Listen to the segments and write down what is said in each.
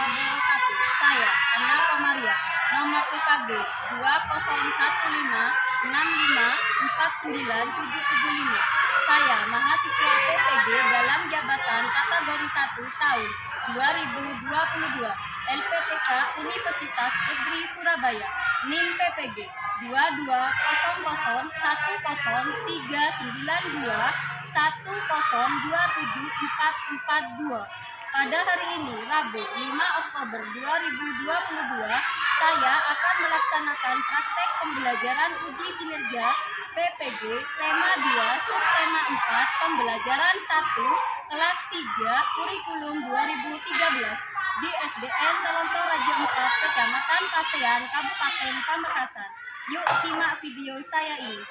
wabarakatuh. Saya Anda Romaria, nomor UKG 206156549775. Saya mahasiswa PPG dalam jabatan kategori 1 tahun 2022 LPTK Universitas Negeri Surabaya. NIM PPG 2200139210274442. Pada hari ini, Rabu 5 Oktober 2022, saya akan melaksanakan praktek pembelajaran uji kinerja PPG tema 2 subtema 4 pembelajaran 1 kelas 3 kurikulum 2013 di SDN Tolonto Raja 4 Kecamatan Pasean Kabupaten Pamekasan. Yuk simak video saya ini.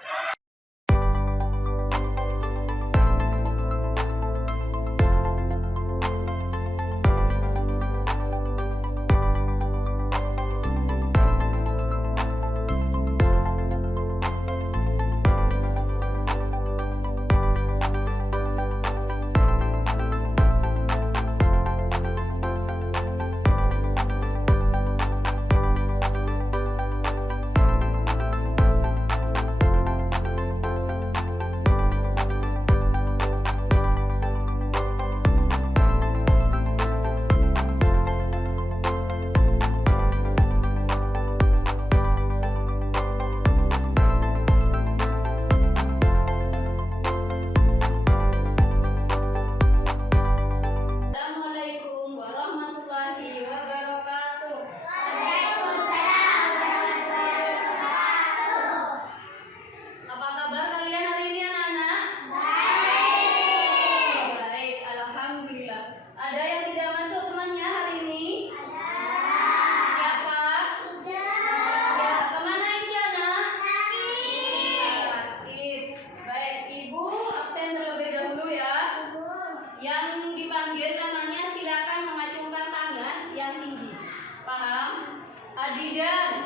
Yang dipanggil namanya silakan mengacungkan tangan yang tinggi. Paham? Adidan,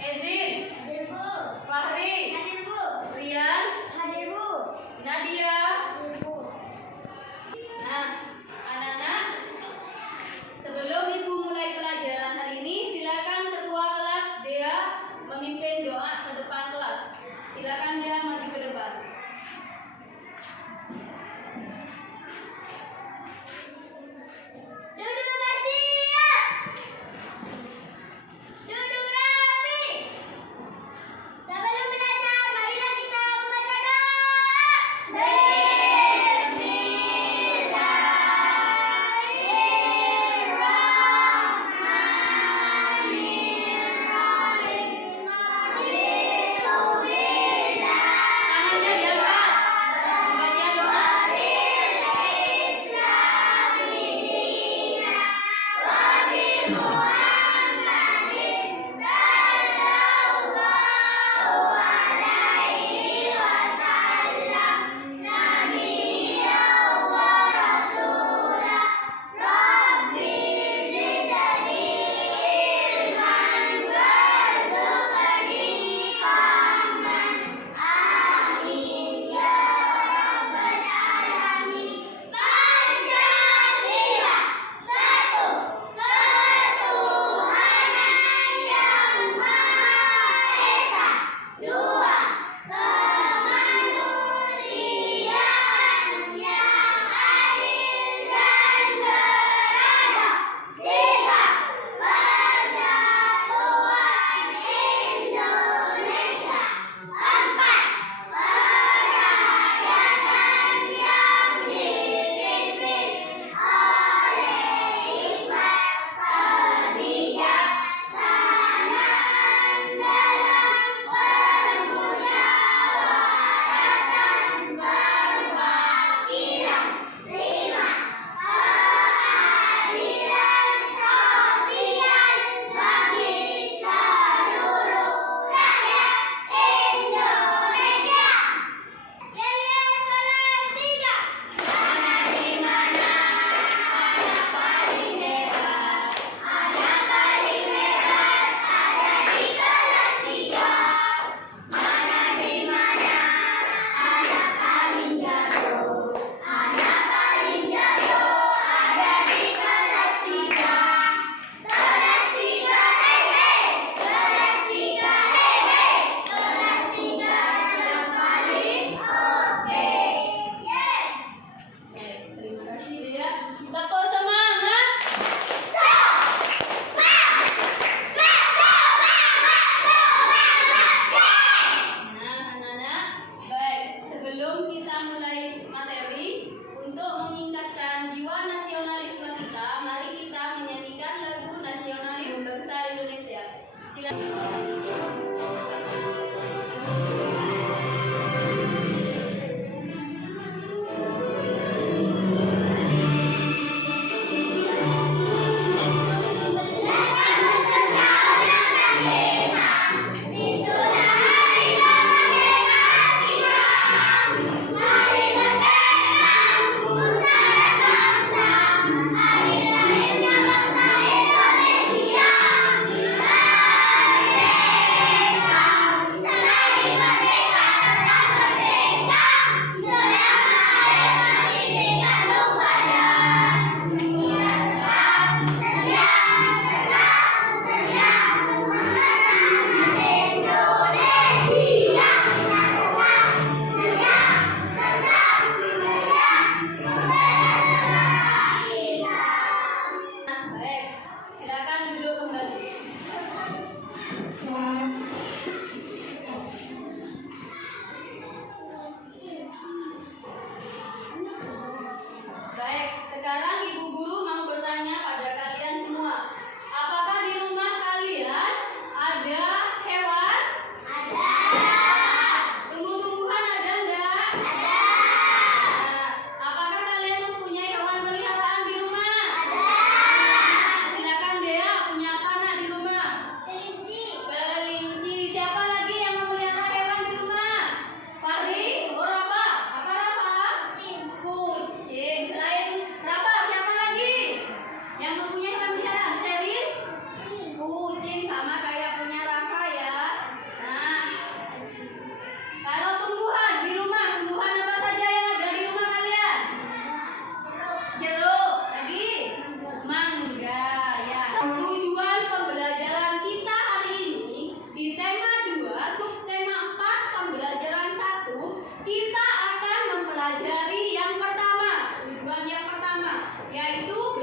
Ezin, Fahri, Rian, Nadia. Nah, anak-anak, sebelum ibu mulai pelajaran hari ini, silakan ketua kelas Dea memimpin doa ke depan kelas. Silakan Dea maju ke depan.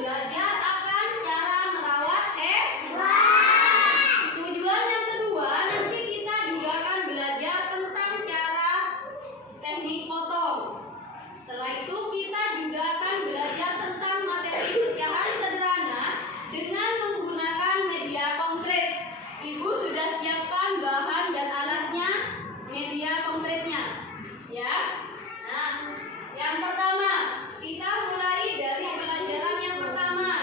belajar akan cara merawat hewan. Tujuan yang kedua, nanti kita juga akan belajar tentang cara teknik potong. Setelah itu kita juga akan belajar tentang materi pecahan sederhana dengan menggunakan media konkret. Ibu sudah siapkan bahan dan alatnya, media konkretnya, ya. Nah, yang pertama, kita mulai dari pelajaran yang pertama,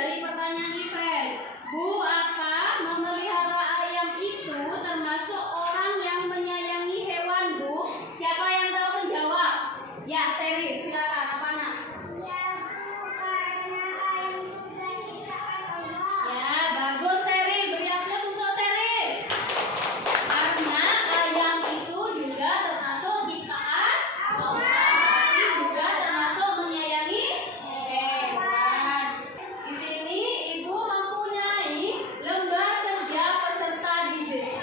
dari pertanyaan event. Bu, apa memelihara ayam itu termasuk orang yang menyayangi hewan, Bu? Siapa yang tahu menjawab? Ya, Seri, silakan. Apa nak? Ya, bagus Seri. Beri aplaus untuk Seri. Karena ayam itu juga termasuk ciptaan Allah, tapi juga termasuk menyayangi hewan. Di sini Ibu mempunyai lembar kerja peserta didik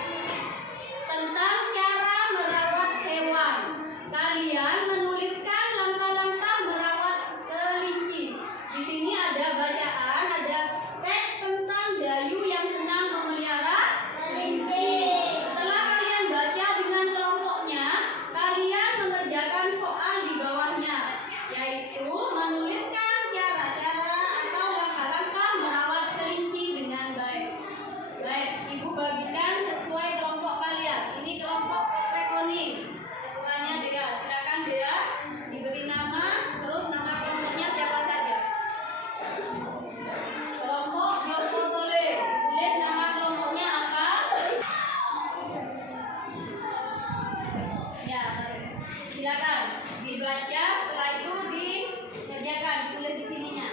tentang cara merawat hewan. Kalian menuliskan langkah-langkah merawat kelinci. Di sini ada bacaan, ada teks tentang Dayu yang senang memelihara kelinci. Setelah kalian baca dengan kelompoknya, kalian mengerjakan soal di bawahnya, yaitu menuliskan cara-cara atau langkah-langkah merawat kelinci dengan baik. Baik, Ibu bagikan sesuai kelompok kalian. Ini kelompok Pekoni. Ketuanya Dea. Silakan Dea diberi nama, terus nama kelompoknya siapa saja. Kelompok Yopotole. Tulis nama kelompoknya apa? Ya, silakan dibaca. Setelah itu dikerjakan, ditulis di sininya.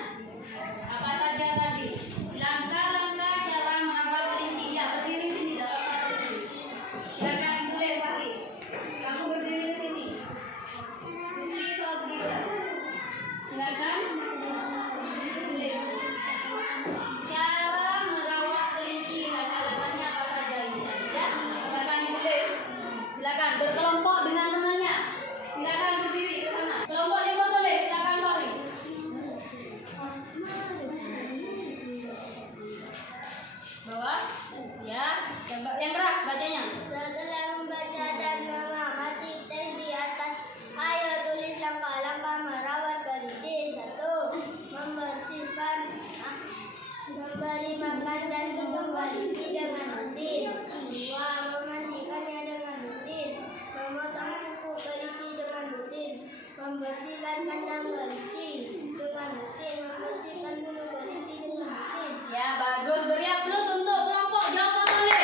Apa saja tadi? Langkah-langkah cara merawat kelinci. Ya, berdiri sini, dapat satu sini. Silakan ditulis lagi. Kamu berdiri di sini. Istri sholat juga. Silakan tulis. Cara merawat kelinci. Langkah-langkahnya apa saja ini? Ya, silakan ditulis. Silakan berkelompok dengan temannya. Silakan berdiri ke sana. Kelompok juga tulis. Silakan mari. Bawah. Ya, yang keras bacanya. Setelah membaca dan memahami teks di atas, ayo tulis langkah-langkah merawat kelinci. 1. Membersihkan, memberi makan dan minum kelinci dengan rutin. 2. Memandikannya dengan rutin. Memotong kuku kelinci dengan rutin. Membersihkan kandang kelinci dengan rutin. Membersihkan bulu kelinci dengan rutin. Ya, bagus. Beri aplaus untuk kelompok Yopotole.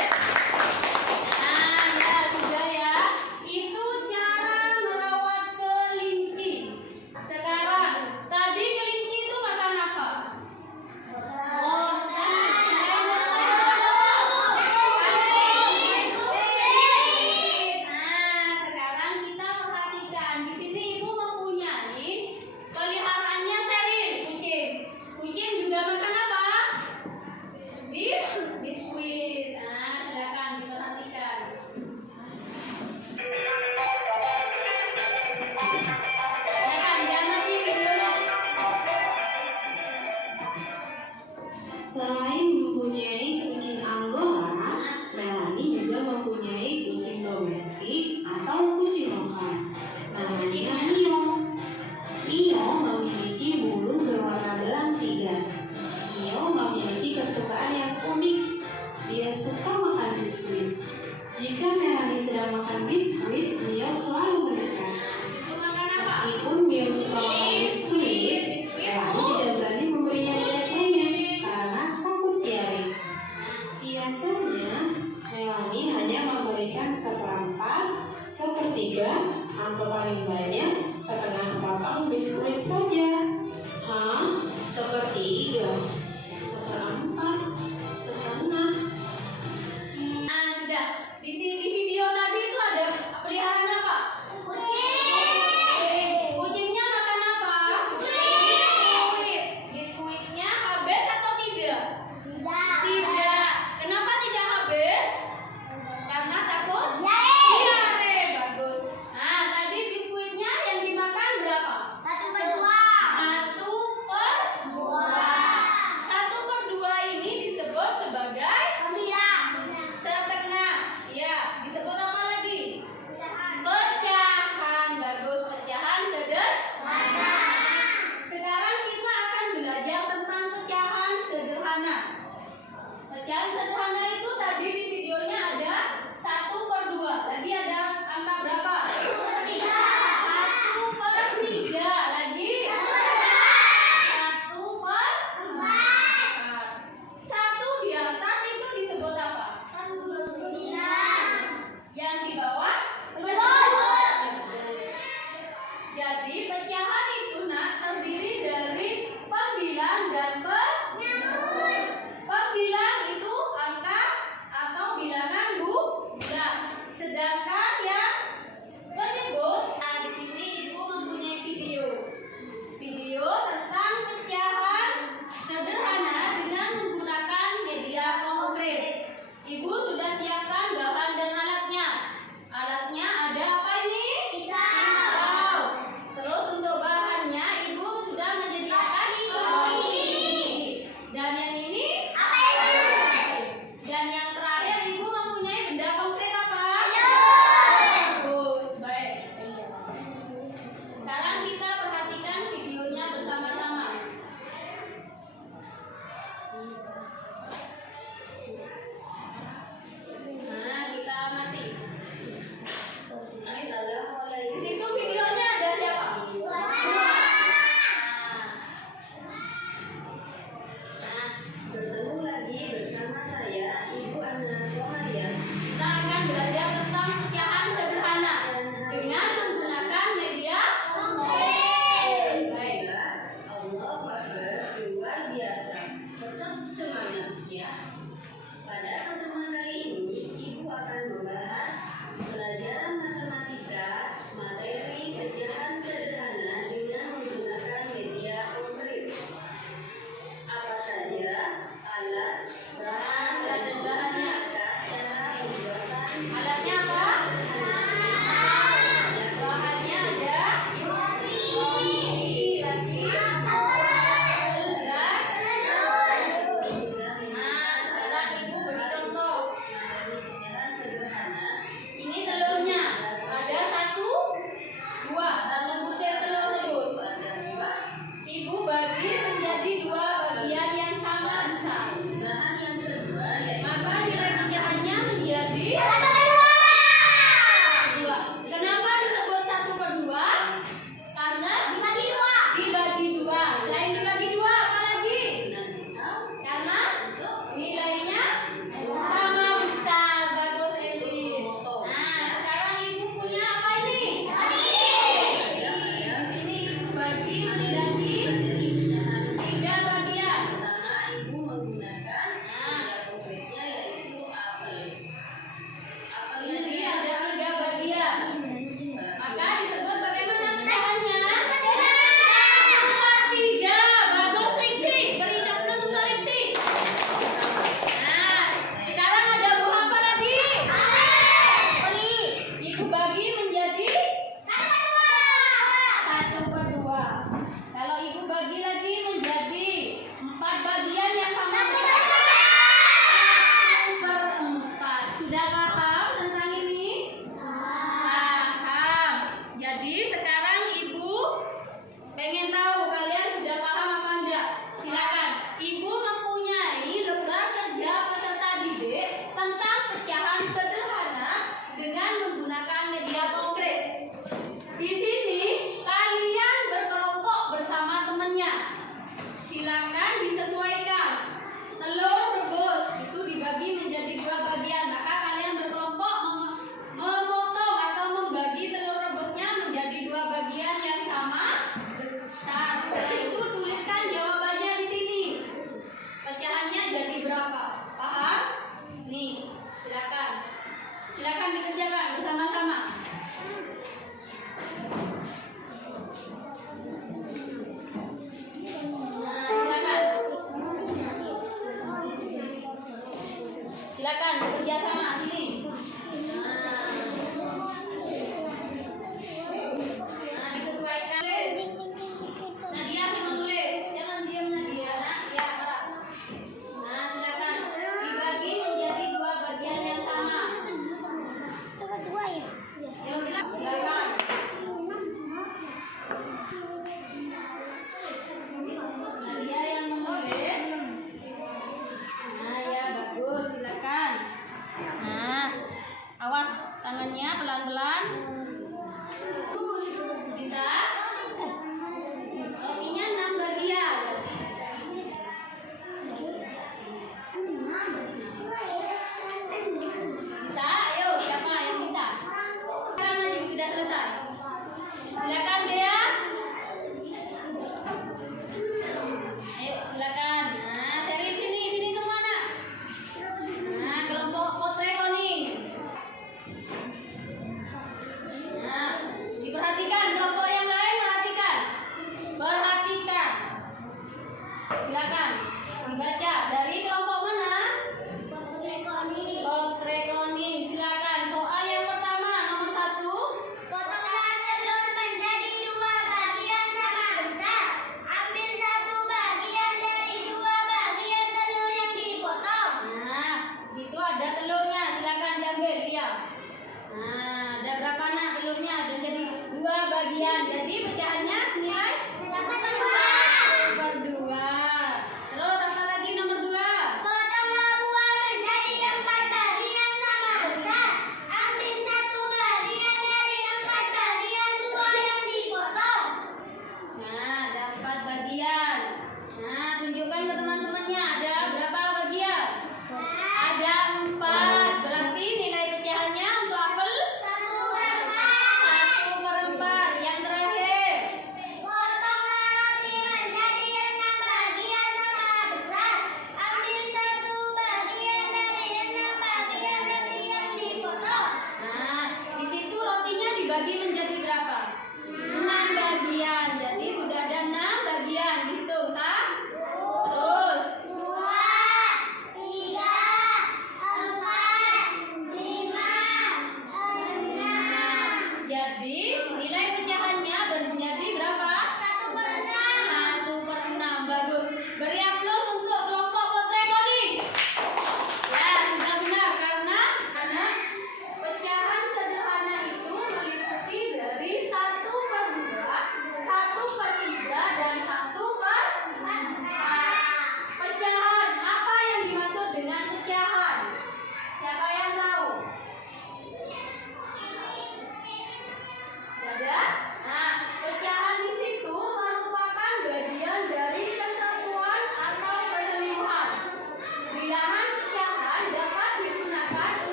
Nah, ya sudah ya. Itu cara merawat kelinci. Sekarang, tadi kelinci itu makan apa? Nah, sekarang kita perhatikan. Di sini Ibu mempunyai peliharaannya Seri, kucing. Kucing juga makan apa? Biskuit. Nah, silakan diperhatikan. Silakan diamati videonya. Selain mempunyai kucing Anggora, Melanie juga mempunyai kucing domestik atau kucing lokal. Namanya Mio. Mio memiliki bulu berwarna belang 3. Mio memiliki kesukaan yang unik. Dia suka makan biskuit. Jika Melanie sedang makan biskuit, Mio selalu mendekat. Itu makan apa? Meskipun Mio suka makan biskuit, Melanie tidak berani memberinya dietnya karena takut diare. Biasanya, Melanie hanya memberikan 1/4, 1/3, atau paling banyak setengah potong biskuit saja. Hah? 1/3? 1/4? Setengah? Nah, sudah. Di sini di video tadi itu ada peliharaan apa? Kucing. Kucingnya makan apa? Biskuit. Biskuitnya habis atau tidak? Tidak. Kenapa tidak habis? Karena takut diare. Bagus. Nah, tadi biskuitnya yang dimakan berapa? 1/2. 1/2. Jadi pecahan itu nak terdiri dari pembilang dan penyebut. Pembilang itu angka atau bilangan bulat. Sedangkan yang penyebut, nah di sini ibu mempunyai video tentang pecahan sederhana dengan menggunakan media konkret. Ibu sudah siapkan bahan dan alatnya. Alatnya ada apa ini? Pisau. Terus untuk bahannya ibu sudah menyediakan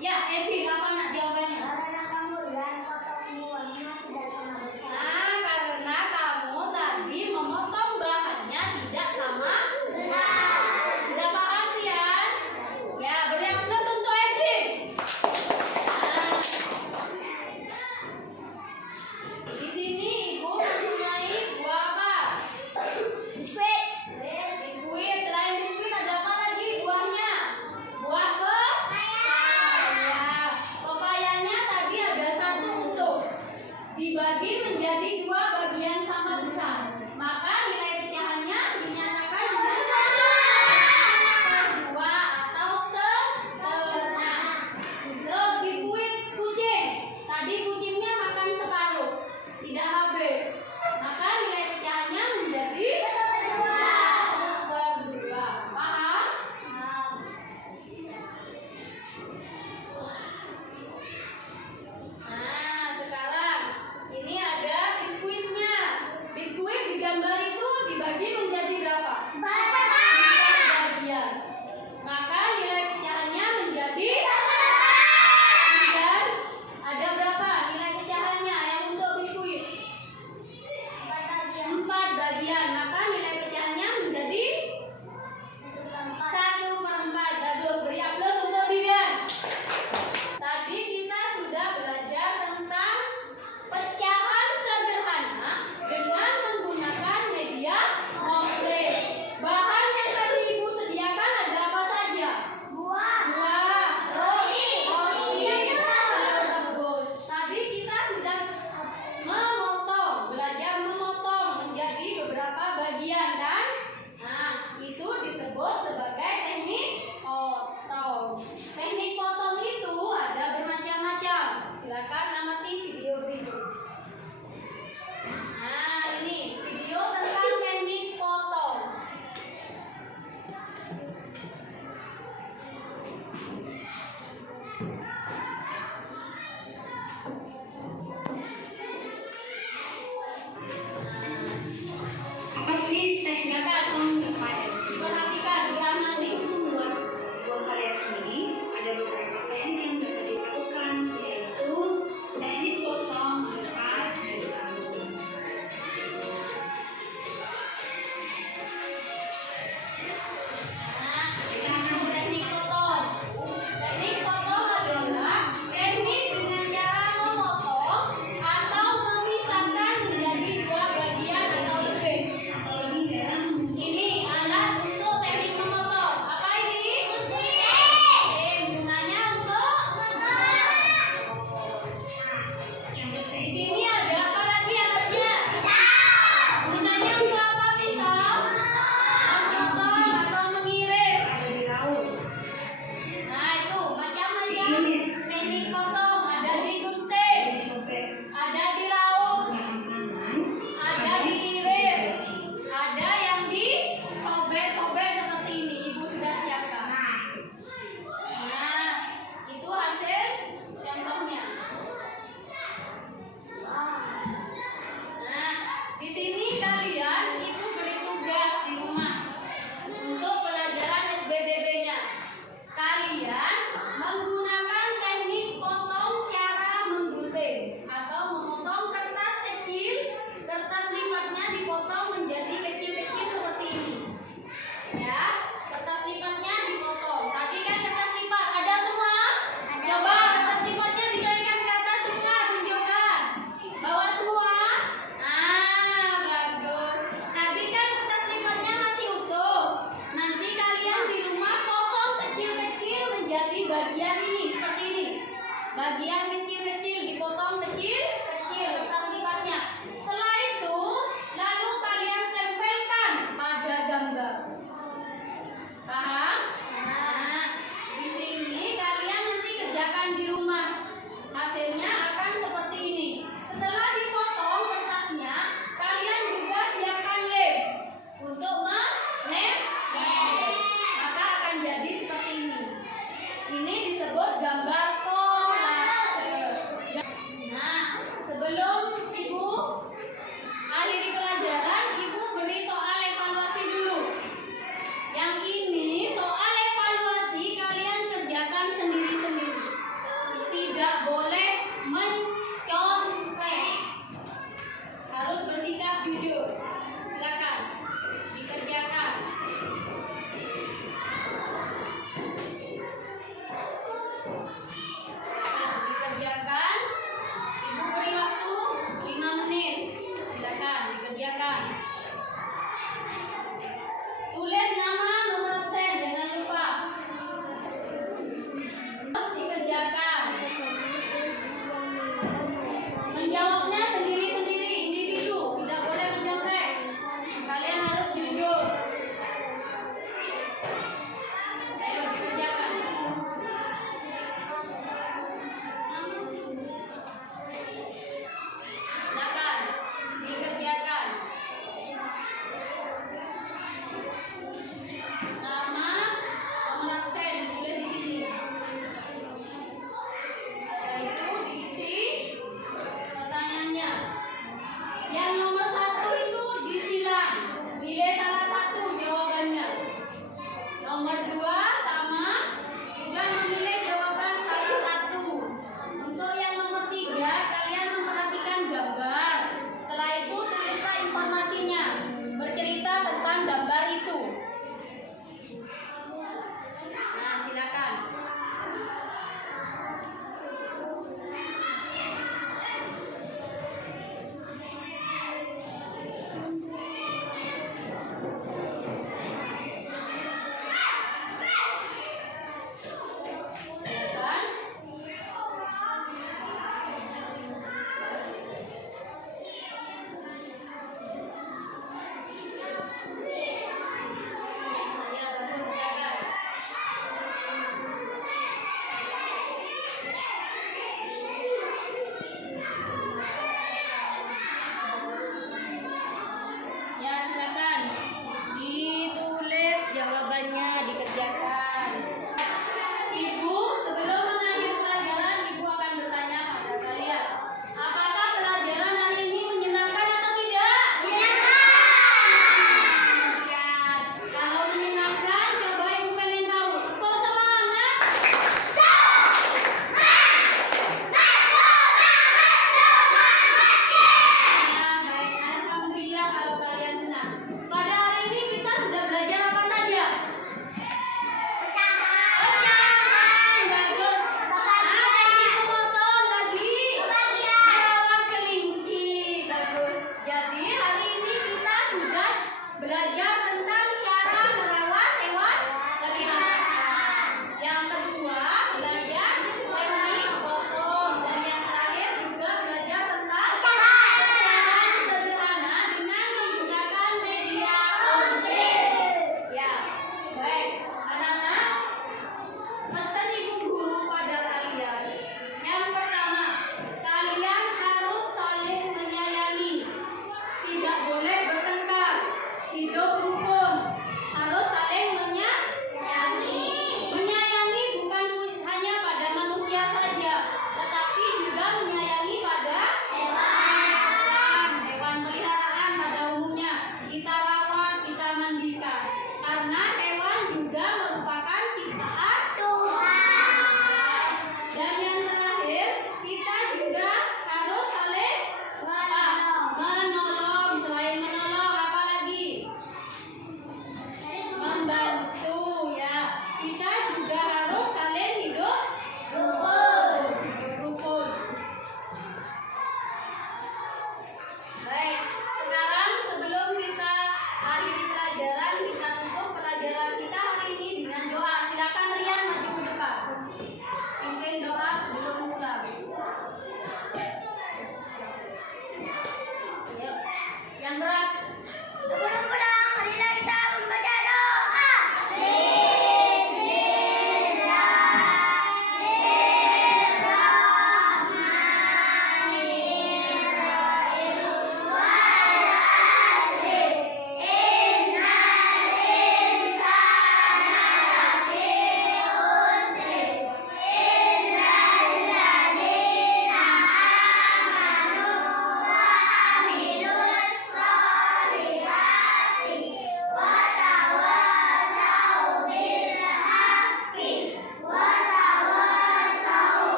Ya, Esi, apa nak jawabannya? Karena kamu dan potong buahnya tidak sama besar. Nah, karena kamu tadi memotong bahannya tidak sama besar. Sudah paham, Tian? Ya, beri aplaus untuk Esi. Nah, di sini Ibu mempunyai buah apa? Biskuit. Biskuit. Selain biskuit ada apa lagi buahnya? Buah pepaya. Pepayanya tadi ada satu utuh. Dibagi menjadi dua bagian sama besar. Maka nilai pecahannya dinyatakan per dua atau setengah. Terus biskuit kucing. Tadi kucingnya makan separuh, tidak habis. Maka nilai pecahannya menjadi per dua. Paham? Nah, sekarang ini ada biskuitnya. Biskuit di gambar itu dibagi menjadi berapa? 4 bagian. Maka nilai pecahannya menjadi dan ada berapa nilai pecahannya yang untuk biskuit? 4 bagian. Maka nilai pecahannya menjadi 1/4. Bagus, beri aplaus untuk Didan. Tadi kita sudah belajar tentang pecahan sederhana dengan menggunakan media moslik. Bahan yang tadi Ibu sediakan ada apa saja? Buah. Buah, roti, telur rebus. Tadi kita sudah belajar memotong menjadi beberapa bagian kan? Nah, itu disebut sebagai teknik potong. Teknik potong itu ada bermacam-macam. Silakan amati video berikut. Nah, ini video tentang teknik potong. Apa sih teknik potong pepaya? Perhatikan, diamati. Buat karya ini ada beberapa teknik yang bisa dilakukan, yaitu teknik potong, lepas, dan sambung. Nah, itu teknik potong. Teknik potong adalah teknik dengan cara memotong atau memisahkan menjadi dua bagian atau lebih. Atau lebih dalam Ini alat untuk teknik memotong. Apa ini? Gunanya untuk yang di penting sini ada apa lagi alatnya? Gunanya untuk apa pisau? Memotong atau mengiris. ada di laut, Nah itu macam-macam teknik potong. Ada di gunting, di sobek, ada di laut, bahan tangan, ada diiris, ada yang disobek-sobek seperti ini. Ibu sudah siapkan. Nah, itu hasil contohnya. Nah, di sini kalian ibu beri tugas di rumah untuk pelajaran SBDB-nya. Kalian menggunakan teknik potong cara menggunting atau memotong kertas kecil. Kertas lipatnya dipotong menjadi kecil-kecil seperti ini. Ya, kertas lipatnya dipotong. Tadi kan kertas lipat ada semua? Coba kertas lipatnya dinaikkan ke atas semua, tunjukkan. Bawa semua. Ah, bagus. Tadi kan kertas lipatnya masih utuh. Nanti kalian di rumah potong kecil-kecil menjadi bagian ini seperti ini. Bagian kecil-kecil dipotong kecil-kecil kertas lipatnya. Setelah itu, lalu kalian tempelkan pada gambar. Paham? Nah, di sini kalian nanti kerjakan di rumah. Hasilnya akan seperti ini. Setelah dipotong kertasnya, kalian juga siapkan lem untuk menempel. Maka akan jadi seperti ini. Ini disebut gambar kolase. Nah, sebelum Ibu Nah, dikerjakan. Ibu beri waktu 5 menit. Silakan dikerjakan. Tulis nama, nomor absen, jangan lupa. Terus dikerjakan. Menjawabnya sendiri-sendiri, individu, tidak boleh mencontek. Kalian harus jujur. Ayo dikerjakan.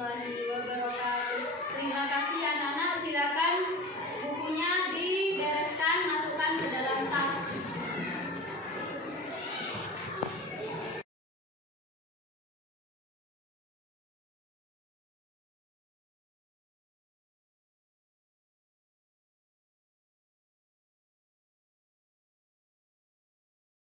warahmatullahi